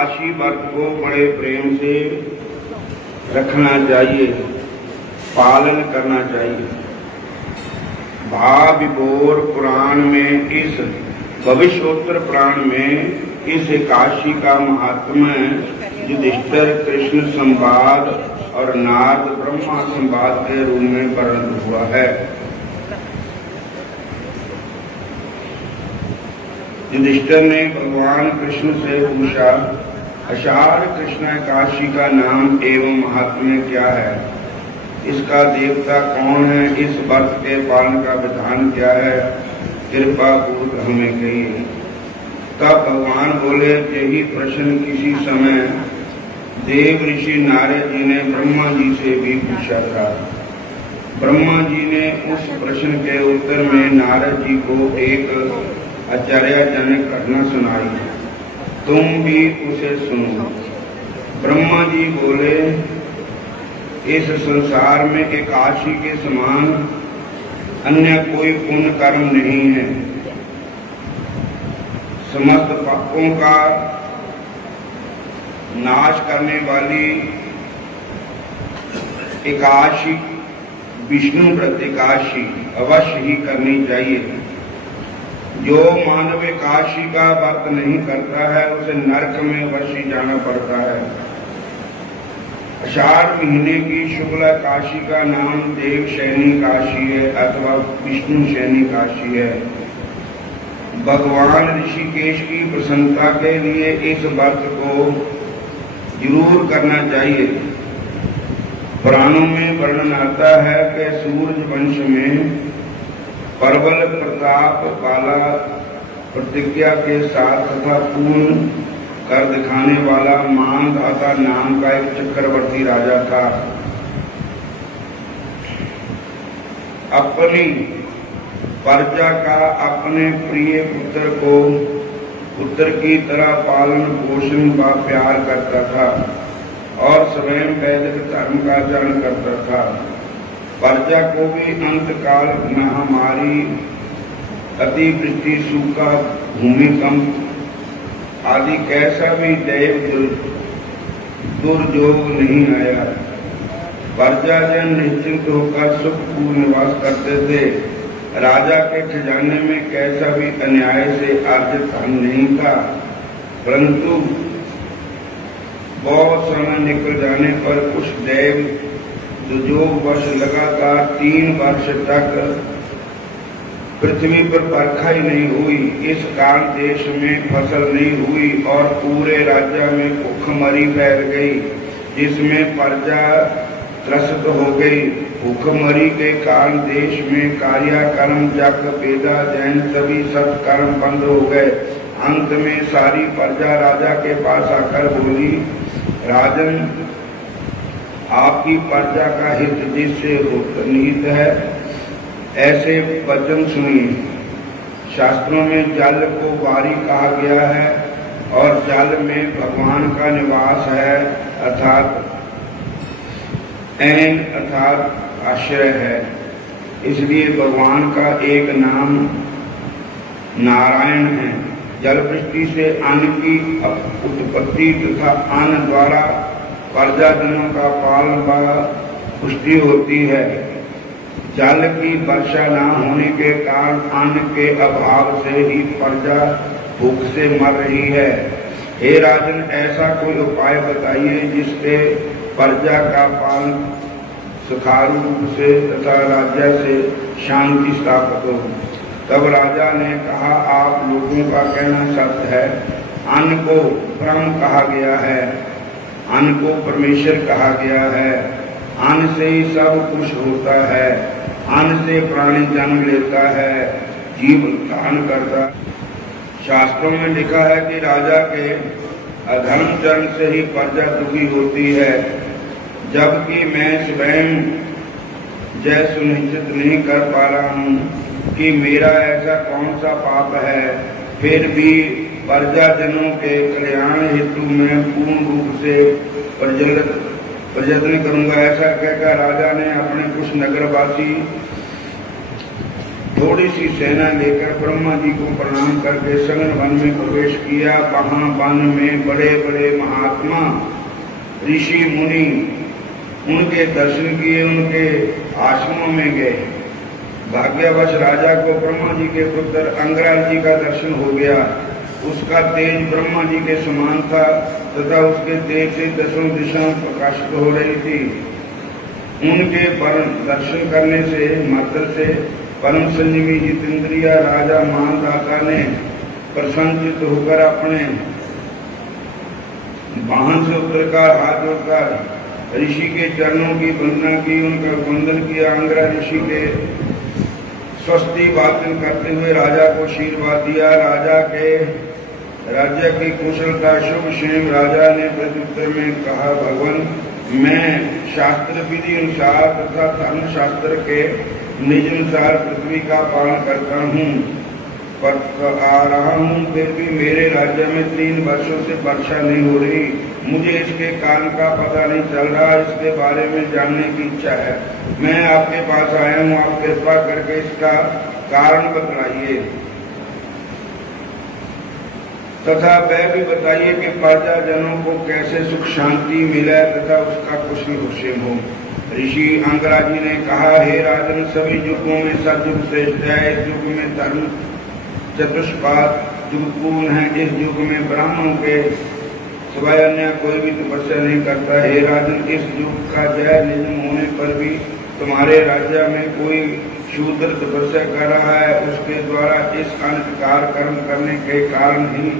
काशी व्रत को बड़े प्रेम से रखना चाहिए, पालन करना चाहिए। भाव विभोर पुराण में, इस भविष्योत्तर पुराण में इस काशी का महात्म्य युधिष्ठिर कृष्ण संवाद और नारद ब्रह्मा संवाद के रूप में वर्णित हुआ है। युधिष्ठिर ने भगवान कृष्ण से पूछा, आषाढ़ कृष्ण काशी का नाम एवं महात्म्य क्या है? इसका देवता कौन है? इस व्रत के पालन का विधान क्या है? कृपा पूर्वक हमें कहिए। तब भगवान बोले, यही प्रश्न किसी समय देव ऋषि नारद जी ने ब्रह्मा जी से भी पूछा था। ब्रह्मा जी ने उस प्रश्न के उत्तर में नारद जी को एक आश्चर्यजनक घटना सुनाई, तुम भी उसे सुनो। ब्रह्मा जी बोले, इस संसार में एकादशी के समान अन्य कोई पुण्य कर्म नहीं है। समस्त पापों का नाश करने वाली एकादशी, विष्णु व्रत एकादशी अवश्य ही करनी चाहिए। जो मानव एकादशी का व्रत नहीं करता है उसे नरक में अवश्य जाना पड़ता है। आषाढ़ महीने की शुक्ल एकादशी का नाम देव शयनी काशी है अथवा विष्णु शयनी काशी है। भगवान ऋषिकेश की प्रसन्नता के लिए इस व्रत को जरूर करना चाहिए। पुराणों में वर्णन आता है कि सूर्य वंश में प्रबल प्रताप वाला, प्रतिज्ञा के साथ तथा पूर्ण कर दिखाने वाला मानधाता नाम का एक चक्रवर्ती राजा था। अपनी प्रजा का अपने प्रिय पुत्र की तरह पालन पोषण व प्यार करता था और स्वयं वैदिक धर्म का आचरण करता था। प्रजा को भी अंतकाल महामारी, अतिवृष्टि, सूखा, भूमिकंप आदि कैसा भी दैव दुर्योग नहीं आया। प्रजाजन निश्चिंत होकर सुखपूर्ण निवास करते थे। राजा के खजाने में कैसा भी अन्याय से अर्जित धन नहीं था, परंतु बहुत समय निकल जाने पर कुछ दैव दुर्योग वर्ष लगातार 3 वर्ष तक पृथ्वी पर बरखा ही नहीं हुई। इस कारण देश में फसल नहीं हुई और पूरे राज्य में भूखमरी फैल गई, जिसमें प्रजा त्रस्त हो गई। भूखमरी के कारण देश में कार्यक्रम, जग, वेदा, जैन सभी सत्कर्म बंद हो गए। अंत में सारी प्रजा राजा के पास आकर बोली, राजन, आपकी प्रजा का हित जिससे निहित है, ऐसे वचन सुनिए। शास्त्रों में जल को वारी कहा गया है और जल में भगवान का निवास है, अर्थात ऐन अर्थात आश्रय है। इसलिए भगवान का एक नाम नारायण है। जल वृष्टि से अन्न की उत्पत्ति तथा अन्न द्वारा प्रजाजनों का पालन व पुष्टि होती है। जल की वर्षा न होने के कारण अन्न के अभाव से ही प्रजा भूख से मर रही है। हे राजन, ऐसा कोई उपाय बताइए जिससे प्रजा का पालन सुचारू रूप से तथा राज्य से शांति स्थापित हो। तब राजा ने कहा, आप लोगों का कहना सत्य है। अन्न को ब्रह्म कहा गया है, अन्न को परमेश्वर कहा गया है। अन्न से ही सब कुछ होता है। अन्न से प्राणी जन्म लेता है, जीव धारण करता। शास्त्रों में लिखा है कि राजा के अधर्म चरण से ही प्रजा दुखी होती है, जबकि मैं स्वयं यह सुनिश्चित नहीं कर पा रहा हूँ कि मेरा ऐसा कौन सा पाप है, फिर भी प्रजाजनों के कल्याण हेतु मैं पूर्ण रूप से प्रयत्न करूंगा। ऐसा कहकर राजा ने अपने कुछ नगरवासी थोड़ी सी सेना लेकर ब्रह्मा जी को प्रणाम करके सघन वन में प्रवेश किया। वहां वन में बड़े बड़े महात्मा ऋषि मुनि उनके दर्शन किए, उनके आश्रमों में गए। भाग्यवश राजा को ब्रह्मा जी के पुत्र अंगराज जी का दर्शन हो गया। उसका तेज ब्रह्मा जी के समान था तथा उसके तेज से दसों दिशाएं प्रकाशित हो रही थी। उनके दर्शन करने से मात्र से परम संजीवी जितेंद्रिया राजा मानदाता ने प्रसन्नचित्त होकर अपने वाहन से उतरकर हाथ जोड़कर ऋषि के चरणों की वंदना की, उनका वंदन किया। अंगराज ऋषि के स्वस्ति वाचन करते हुए राजा को आशीर्वाद दिया। राजा के राज्य की कुशलता शुभ क्षेम राजा ने प्रत्युत्तर में कहा, भगवान मैं शास्त्र विधि अनुसार तथा धर्म शास्त्र के निज अनुसार पृथ्वी का पालन करता हूँ, पर आ रहा हूँ, फिर भी मेरे राज्य में 3 वर्षों से वर्षा नहीं हो रही। मुझे इसके कारण का पता नहीं चल रहा, इसके बारे में जानने की इच्छा है। मैं आपके पास आया हूँ, आप कृपा करके इसका कारण बतलाइए तथा वह भी बताइए कि प्रजाजनों को कैसे सुख शांति मिले तथा उसका कुशल क्षेम हो। ऋषि अंगराज जी ने कहा, हे राजन, सभी युगों में सतयुग श्रेष्ठ है। इस युग में धर्म चतुष्पाद युगपूर्ण है। इस युग में ब्राह्मणों के सिवाय अन्य कोई भी तपस्या नहीं करता। हे राजन, इस युग का जय निजम होने पर भी तुम्हारे राज्य में कोई शूद्र तपस्या कर रहा है। उसके द्वारा इस अनधिकार कर्म करने के कारण ही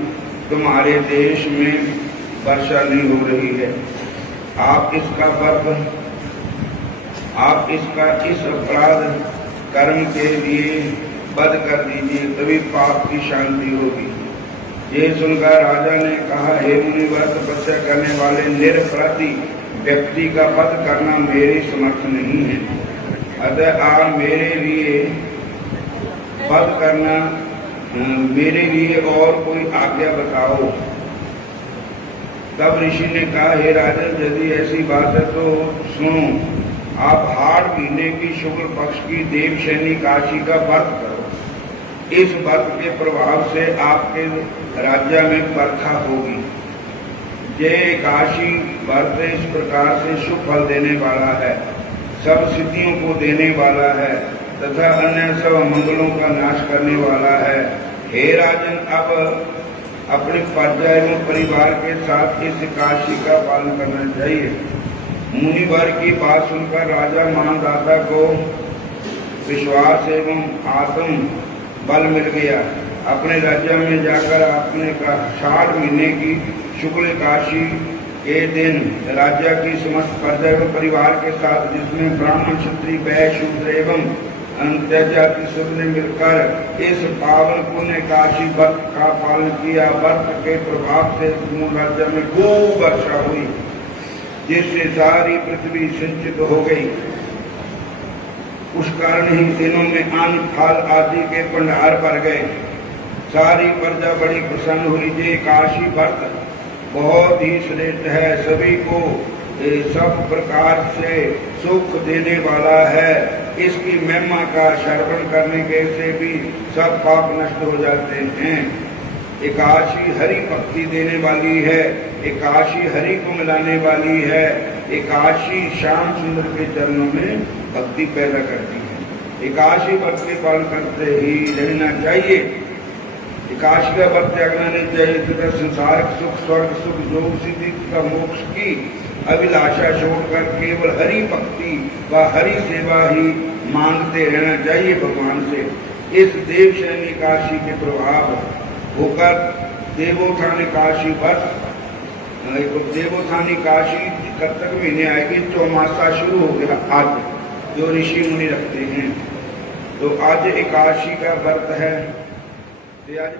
तुम्हारे देश में वर्षा नहीं हो रही है। आप इसका इस अपराध कर्म के लिए वध कर दीजिए, तभी पाप की शांति होगी। ये सुनकर राजा ने कहा, हे मुनिवर, तपस्या करने वाले निरपराधी व्यक्ति का वध करना मेरी समर्थ नहीं है। अतः आप मेरे लिए वध करना मेरे लिए और कोई आज्ञा बताओ। तब ऋषि ने कहा, हे राजन, यदि ऐसी बात है तो सुनो। आप हाड़ महीने की शुक्ल पक्ष की देवशैनी काशी का व्रत करो। इस व्रत के प्रभाव से आपके राज्य में बरखा होगी। ये काशी व्रत इस प्रकार से शुभ फल देने वाला है, सब सिद्धियों को देने वाला है तथा अन्य सब मंगलों का नाश करने वाला है। हे राजन, अब अपने प्रजा एवं परिवार के साथ इस काशी का पालन करना चाहिए। मुनिवर की बात सुनकर राजा मानदाता को विश्वास एवं आत्म बल मिल गया। अपने राज्य में जाकर आपने आषाढ़ महीने की शुक्ल काशी के दिन राज्य की समस्त प्रजा एवं परिवार के साथ, जिसमें ब्राह्मण क्षत्रिय वैश्य शूद्र एवं अन्य जाति सब ने मिलकर इस पावन पुण्य काशी व्रत का पालन किया। व्रत के प्रभाव से मूल राज्य में खूब वर्षा हुई, जिससे सारी पृथ्वी सिंचित हो गई। उस कारण ही दिनों में अन्न फल आदि के भंडार भर गए। सारी प्रजा बड़ी प्रसन्न हुई। ये काशी व्रत बहुत ही श्रेष्ठ है, सभी को सब प्रकार से सुख देने वाला है। इसकी महिमा का श्रवण करने के से भी सब पाप नष्ट हो जाते हैं। एकादशी हरि भक्ति देने वाली है, एकादशी हरि को मिलाने वाली है, एकादशी श्याम सुंदर के चरणों में भक्ति पैदा करती है। एकादशी व्रत के पालन करते ही रहना चाहिए। एकादशी का व्रत त्यागना नहीं चाहिए तथा संसार सुख, स्वर्ग सुख, योग सिद्धि तथा मोक्ष की अभिलाषा छोड़कर केवल हरि भक्ति व हरि सेवा ही मांगते रहना चाहिए भगवान से। इस देवशैनी काशी के प्रभाव होकर देवोत्थानी काशी व्रत, देवोत्थानी काशी कर्तक महीने आएगी, चौमासा शुरू हो गया आज, जो ऋषि मुनि रखते हैं। तो आज एकादशी का व्रत है। आज